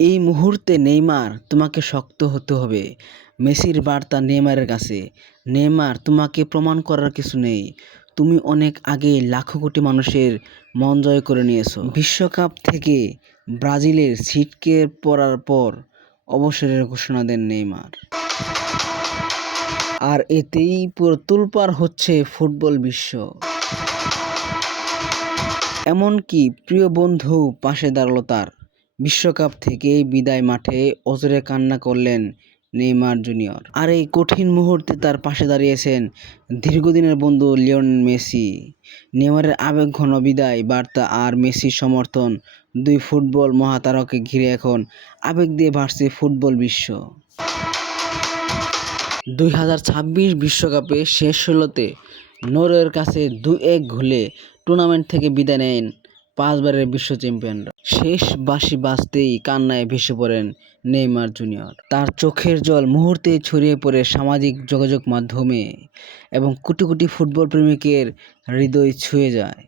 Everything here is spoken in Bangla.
এই মুহূর্তে নেইমার, তোমাকে শক্ত হতে হবে। মেসির বার্তা নেইমারের কাছে, নেইমার তোমাকে প্রমাণ করার কিছু নেই। তুমি অনেক আগেই লাখো কোটি মানুষের মন জয় করে নিয়েছো। বিশ্বকাপ থেকে ব্রাজিলের ছিটকে পড়ার পর অবসরের ঘোষণা দেন নেইমার। আর এতেই পুরো তোলপাড় হচ্ছে ফুটবল বিশ্ব। এমনকি প্রিয় বন্ধু পাশে দাঁড়ালো তার। বিশ্বকাপ থেকে বিদায় মাঠে অঝোরে কান্না করলেন নেইমার জুনিয়র। আর এই কঠিন মুহূর্তে তার পাশে দাঁড়িয়েছেন দীর্ঘদিনের বন্ধু লিওনেল মেসি। নেইমারের আবেগঘন বিদায় বার্তা আর মেসির সমর্থন, দুই ফুটবল মহাতারকাকে ঘিরে এখন আবেগ দিয়ে ভাসছে ফুটবল বিশ্ব। 2026 বিশ্বকাপে শেষ ষোলোতে নরওয়ের কাছে 2-1 গোলে টুর্নামেন্ট থেকে বিদায় নেন 5 বারের বিশ্ব চ্যাম্পিয়নরা। শেষ বাঁশি বাজতেই কান্নায় ভেসে পড়েন নেইমার জুনিয়র। তার চোখের জল মুহূর্তেই ছড়িয়ে পড়ে সামাজিক যোগাযোগ মাধ্যমে এবং কোটি কোটি ফুটবল প্রেমিকের হৃদয় ছুঁয়ে যায়।